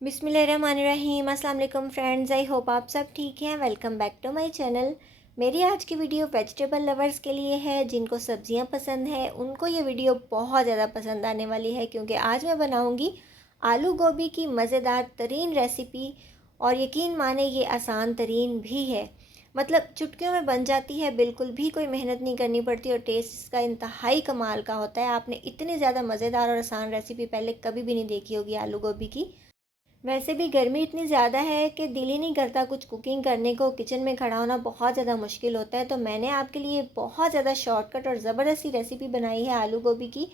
बिस्मिल्लाहिर्रहमानिर्रहीम। अस्सलाम वालेकुम फ्रेंड्स, आई होप आप सब ठीक हैं। Welcome back to my channel. मेरी आज की वीडियो वेजिटेबल लवर्स के लिए है। जिनको सब्जियां पसंद है उनको ये वीडियो बहुत ज़्यादा पसंद आने वाली है, क्योंकि आज मैं बनाऊंगी आलू गोभी की मज़ेदार तरीन रेसिपी। और यकीन माने ये आसान तरीन भी है, मतलब चुटकियों में बन जाती है, बिल्कुल भी कोई मेहनत नहीं करनी पड़ती और टेस्ट इसका इंतहाई कमाल का होता है। आपने इतनी ज़्यादा मज़ेदार और आसान रेसिपी पहले कभी भी नहीं देखी होगी आलू गोभी की। वैसे भी गर्मी इतनी ज़्यादा है कि दिल ही नहीं करता कुछ कुकिंग करने को। किचन में खड़ा होना बहुत ज़्यादा मुश्किल होता है, तो मैंने आपके लिए बहुत ज़्यादा शॉर्टकट और ज़बरदस्त सी रेसिपी बनाई है आलू गोभी की।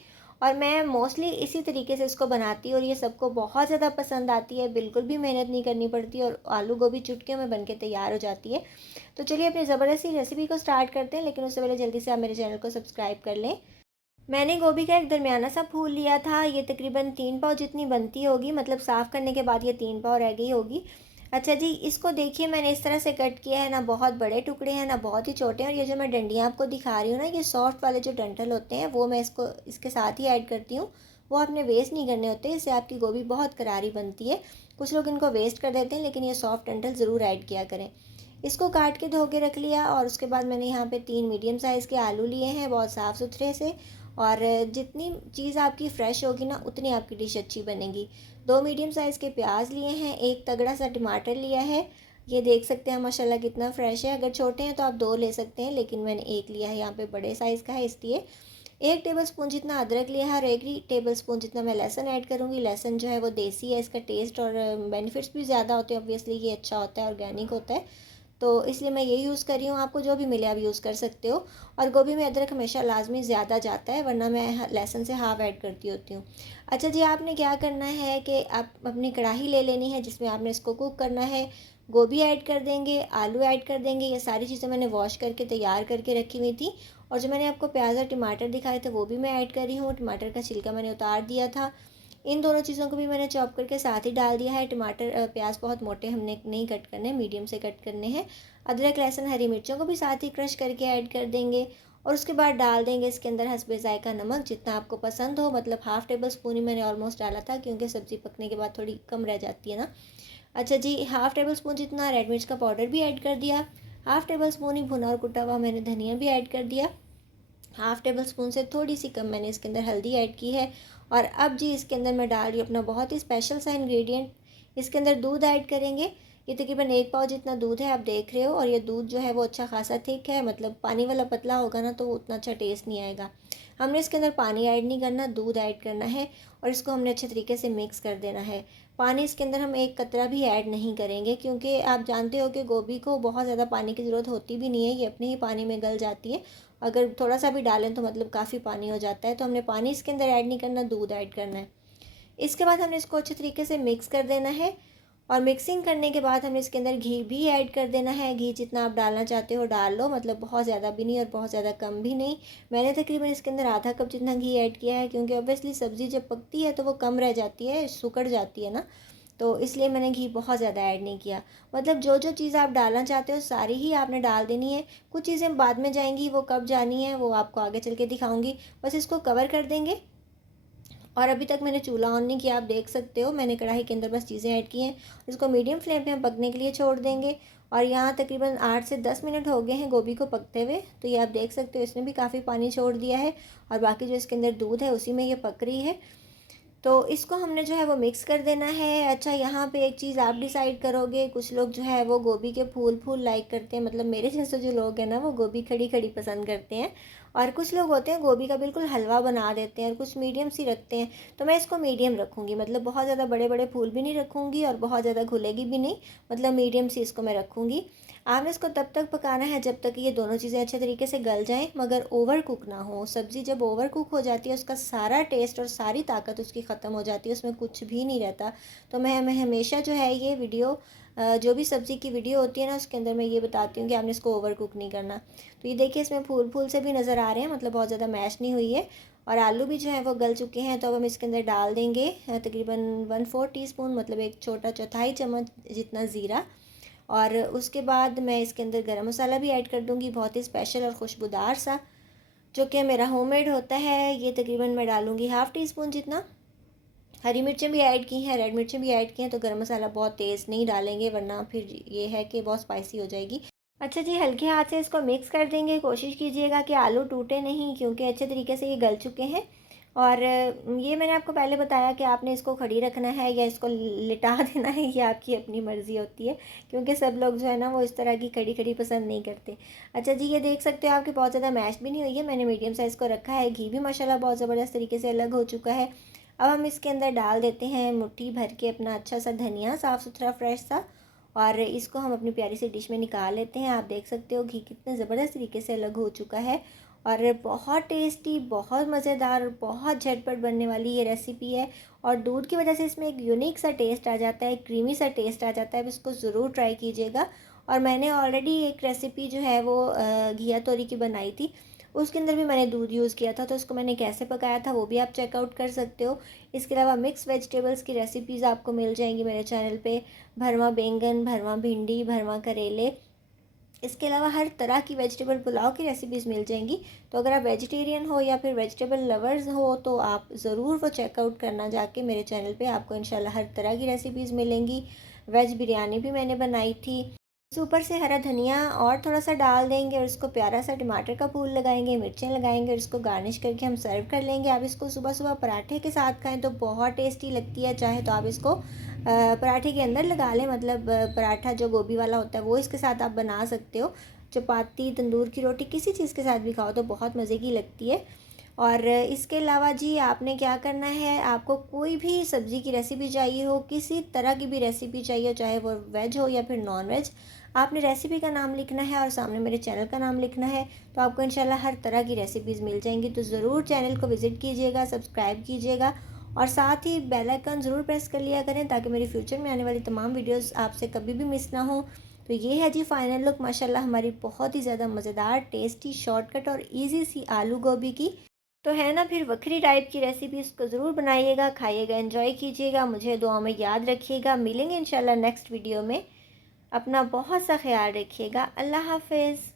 और मैं मोस्टली इसी तरीके से इसको बनाती हूँ और ये सबको बहुत ज़्यादा पसंद आती है। बिल्कुल भी मेहनत नहीं करनी पड़ती और आलू गोभी चुटकियों में बन के तैयार हो जाती है। तो चलिए अपनी ज़बरदस्त सी रेसिपी को स्टार्ट करते हैं, लेकिन उससे पहले जल्दी से आप मेरे चैनल को सब्सक्राइब कर लें। मैंने गोभी का एक दरमियाना सा फूल लिया था। ये तकरीबन 3 पाव जितनी बनती होगी, मतलब साफ़ करने के बाद ये 3 पाव रह गई होगी। अच्छा जी, इसको देखिए मैंने इस तरह से कट किया है, ना बहुत बड़े टुकड़े हैं ना बहुत ही छोटे हैं। और ये जो मैं डंडियाँ आपको दिखा रही हूँ ना, ये सॉफ्ट वाले जो डंठल होते हैं वो मैं इसको इसके साथ ही ऐड करती हूँ। वो आपने वेस्ट नहीं करने होते, इससे आपकी गोभी बहुत करारी बनती है। कुछ लोग इनको वेस्ट कर देते हैं, लेकिन ये सॉफ्ट डंठल ज़रूर ऐड किया करें। इसको काट के धो के रख लिया और उसके बाद मैंने यहाँ पे 3 मीडियम साइज़ के आलू लिए हैं, बहुत साफ़ सुथरे से। और जितनी चीज़ आपकी फ़्रेश होगी ना, उतनी आपकी डिश अच्छी बनेगी। 2 मीडियम साइज़ के प्याज लिए हैं, एक तगड़ा सा टमाटर लिया है। ये देख सकते हैं माशाल्लाह कितना फ़्रेश है। अगर छोटे हैं तो आप 2 ले सकते हैं, लेकिन मैंने एक लिया है, यहाँ पे बड़े साइज़ का है इसलिए। 1 टेबल स्पून जितना अदरक लिया है और 1 ही टेबल स्पून जितना मैं लहसुन ऐड करूँगी। लहसुन जो है वो देसी है, इसका टेस्ट और बेनिफिट्स भी ज़्यादा होते हैं। ऑब्वियसली ये अच्छा होता है, ऑर्गेनिक होता है, तो इसलिए मैं ये यूज़ कर रही हूँ। आपको जो भी मिले आप यूज़ कर सकते हो। और गोभी में अदरक हमेशा लाजमी ज़्यादा जाता है, वरना मैं लहसुन से हाफ़ ऐड करती होती हूँ। अच्छा जी, आपने क्या करना है कि आप अपनी कढ़ाई ले लेनी है जिसमें आपने इसको कुक करना है। गोभी ऐड कर देंगे, आलू ऐड कर देंगे। ये सारी चीज़ें मैंने वॉश करके तैयार करके रखी हुई थी। और जो मैंने आपको प्याज और टमाटर दिखाए थे वो भी मैं ऐड कर रही हूँ। टमाटर का छिलका मैंने उतार दिया था। इन दोनों चीज़ों को भी मैंने चॉप करके साथ ही डाल दिया है। टमाटर प्याज बहुत मोटे हमने नहीं कट करने, मीडियम से कट करने हैं। अदरक लहसुन हरी मिर्चों को भी साथ ही क्रश करके ऐड कर देंगे। और उसके बाद डाल देंगे इसके अंदर हस्बे ज़ायका नमक, जितना आपको पसंद हो, मतलब ½ टेबल स्पून ही मैंने ऑलमोस्ट डाला था, क्योंकि सब्ज़ी पकने के बाद थोड़ी कम रह जाती है ना। अच्छा जी, ½ टेबल स्पून जितना रेड मिर्च का पाउडर भी ऐड कर दिया। ½ टेबल स्पून ही भुना और कुटा हुआ मैंने धनिया भी ऐड कर दिया। ½ टेबल स्पून से थोड़ी सी कम मैंने इसके अंदर हल्दी ऐड की है। और अब जी इसके अंदर मैं डाल रही हूँ अपना बहुत ही स्पेशल सा इंग्रेडिएंट। इसके अंदर दूध ऐड करेंगे। ये तकरीबन 1 पाव जितना दूध है, आप देख रहे हो। और ये दूध जो है वो अच्छा खासा थिक है, मतलब पानी वाला पतला होगा ना तो उतना अच्छा टेस्ट नहीं आएगा। हमने इसके अंदर पानी ऐड नहीं करना, दूध ऐड करना है। और इसको हमने अच्छे तरीके से मिक्स कर देना है। पानी इसके अंदर हम एक कतरा भी ऐड नहीं करेंगे, क्योंकि आप जानते हो कि गोभी को बहुत ज़्यादा पानी की ज़रूरत होती भी नहीं है, ये अपने ही पानी में गल जाती है। अगर थोड़ा सा भी डालें तो मतलब काफ़ी पानी हो जाता है, तो हमने पानी इसके अंदर ऐड नहीं करना, दूध ऐड करना है। इसके बाद हमने इसको अच्छे तरीके से मिक्स कर देना है। और मिक्सिंग करने के बाद हमने इसके अंदर घी भी ऐड कर देना है। घी जितना आप डालना चाहते हो डाल लो, मतलब बहुत ज़्यादा भी नहीं और बहुत ज़्यादा कम भी नहीं। मैंने तकरीबन इसके अंदर आधा कप जितना घी ऐड किया है, क्योंकि ऑब्वियसली सब्ज़ी जब पकती है तो वो कम रह जाती है, सुकड़ जाती है ना, तो इसलिए मैंने घी बहुत ज़्यादा ऐड नहीं किया। मतलब जो जो चीज़ आप डालना चाहते हो सारी ही आपने डाल देनी है। कुछ चीज़ें बाद में जाएंगी, वो कब जानी है वो आपको आगे चल के दिखाऊंगी। बस इसको कवर कर देंगे। और अभी तक मैंने चूल्हा ऑन नहीं किया, आप देख सकते हो। मैंने कढ़ाई के अंदर बस चीज़ें ऐड की हैं। इसको मीडियम फ्लेम पे हम पकने के लिए छोड़ देंगे। और यहाँ तकरीबन 8 से 10 मिनट हो गए हैं गोभी को पकते हुए, तो ये आप देख सकते हो इसने भी काफ़ी पानी छोड़ दिया है। और बाकी जो इसके अंदर दूध है उसी में ये पक रही है। तो इसको हमने जो है वो मिक्स कर देना है। अच्छा, यहाँ पे एक चीज़ आप डिसाइड करोगे। कुछ लोग जो है वो गोभी के फूल फूल लाइक करते हैं, मतलब मेरे जैसे जो लोग हैं ना वो गोभी खड़ी खड़ी पसंद करते हैं। और कुछ लोग होते हैं गोभी का बिल्कुल हलवा बना देते हैं, और कुछ मीडियम सी रखते हैं। तो मैं इसको मीडियम रखूँगी, मतलब बहुत ज़्यादा बड़े बड़े फूल भी नहीं रखूँगी और बहुत ज़्यादा घुलेगी भी नहीं, मतलब मीडियम सी इसको मैं रखूँगी। आपने इसको तब तक पकाना है जब तक ये दोनों चीज़ें अच्छे तरीके से गल जाएं, मगर ओवर कुक ना हो। सब्ज़ी जब ओवर कुक हो जाती है उसका सारा टेस्ट और सारी ताकत उसकी ख़त्म हो जाती है, उसमें कुछ भी नहीं रहता। तो मैं हमेशा जो है ये वीडियो, जो भी सब्ज़ी की वीडियो होती है ना उसके अंदर मैं ये बताती हूँ कि आपने इसको ओवर कुक नहीं करना। तो ये देखिए इसमें फूल फूल से भी नज़र आ रहे हैं, मतलब बहुत ज़्यादा मैश नहीं हुई है। और आलू भी जो है वो गल चुके हैं। तो अब हम इसके अंदर डाल देंगे तकरीबन 1/4 टीस्पून, मतलब एक छोटा चौथाई चम्मच जितना ज़ीरा। और उसके बाद मैं इसके अंदर गरम मसाला भी ऐड कर दूँगी, बहुत ही स्पेशल और खुशबूदार सा, जो कि मेरा होममेड होता है। ये तकरीबन मैं डालूँगी ½ टीस्पून जितना। हरी मिर्चें भी ऐड की हैं, रेड मिर्चें भी ऐड की हैं, तो गरम मसाला बहुत तेज़ नहीं डालेंगे वरना फिर ये है कि बहुत स्पाइसी हो जाएगी। अच्छा जी, हल्के हाथ से इसको मिक्स कर देंगे। कोशिश कीजिएगा कि आलू टूटे नहीं, क्योंकि अच्छे तरीके से ये गल चुके हैं। और ये मैंने आपको पहले बताया कि आपने इसको खड़ी रखना है या इसको लिटा देना है, ये आपकी अपनी मर्ज़ी होती है, क्योंकि सब लोग जो है ना वो इस तरह की खड़ी खड़ी पसंद नहीं करते। अच्छा जी, ये देख सकते हो आपकी बहुत ज़्यादा मैश भी नहीं हुई है, मैंने मीडियम साइज़ को रखा है। घी भी माशाल्लाह बहुत ज़बरदस्त तरीके से अलग हो चुका है। अब हम इसके अंदर डाल देते हैं मुट्ठी भर के अपना अच्छा सा धनिया, साफ़ सुथरा फ्रेश सा, और इसको हम अपनी प्यारी सी डिश में निकाल लेते हैं। आप देख सकते हो घी कितने ज़बरदस्त तरीके से अलग हो चुका है, और बहुत टेस्टी, बहुत मज़ेदार और बहुत झटपट बनने वाली ये रेसिपी है। और दूध की वजह से इसमें एक यूनिक सा टेस्ट आ जाता है, क्रीमी सा टेस्ट आ जाता है। अब इसको ज़रूर ट्राई कीजिएगा। और मैंने ऑलरेडी एक रेसिपी जो है वो घिया तोरी की बनाई थी, उसके अंदर भी मैंने दूध यूज़ किया था, तो उसको मैंने कैसे पकाया था वो भी आप चेकआउट कर सकते हो। इसके अलावा मिक्स वेजिटेबल्स की रेसिपीज़ आपको मिल जाएंगी मेरे चैनल पे। भरवा बैंगन, भरवा भिंडी, भरवा करेले, इसके अलावा हर तरह की वेजिटेबल पुलाव की रेसिपीज़ मिल जाएंगी। तो अगर आप वेजिटेरियन हो या फिर वेजिटेबल लवर्स हो तो आप ज़रूर वो चेकआउट करना जाके मेरे चैनल पे। आपको इंशाल्लाह हर तरह की रेसिपीज़ मिलेंगी। वेज बिरयानी भी मैंने बनाई थी। ऊपर से हरा धनिया और थोड़ा सा डाल देंगे, और इसको प्यारा सा टमाटर का फूल लगाएंगे, मिर्चें लगाएंगे, और इसको गार्निश करके हम सर्व कर लेंगे। आप इसको सुबह सुबह पराठे के साथ खाएं तो बहुत टेस्टी लगती है। चाहे तो आप इसको पराठे के अंदर लगा लें, मतलब पराठा जो गोभी वाला होता है वो इसके साथ आप बना सकते हो। चपाती, तंदूर की रोटी, किसी चीज़ के साथ भी खाओ तो बहुत मज़े की लगती है। और इसके अलावा जी आपने क्या करना है, आपको कोई भी सब्ज़ी की रेसिपी चाहिए हो, किसी तरह की भी रेसिपी चाहिए हो, चाहे वो वेज हो या फिर नॉन वेज, आपने रेसिपी का नाम लिखना है और सामने मेरे चैनल का नाम लिखना है, तो आपको इंशाल्लाह हर तरह की रेसिपीज़ मिल जाएंगी। तो ज़रूर चैनल को विज़िट कीजिएगा, सब्सक्राइब कीजिएगा, और साथ ही बेल आइकन ज़रूर प्रेस कर लिया करें, ताकि मेरी फ्यूचर में आने वाली तमाम वीडियोज़ आपसे कभी भी मिस ना हो। तो ये है जी फाइनल लुक माशाल्लाह हमारी बहुत ही ज़्यादा मज़ेदार, टेस्टी, शॉर्टकट और ईजी सी आलू गोभी की। तो है ना फिर वक्री टाइप की रेसिपी, इसको ज़रूर बनाइएगा, खाइएगा, एंजॉय कीजिएगा, मुझे दुआ में याद रखिएगा। मिलेंगे इंशाल्लाह नेक्स्ट वीडियो में। अपना बहुत सा ख्याल रखिएगा। अल्लाह हाफ़िज़।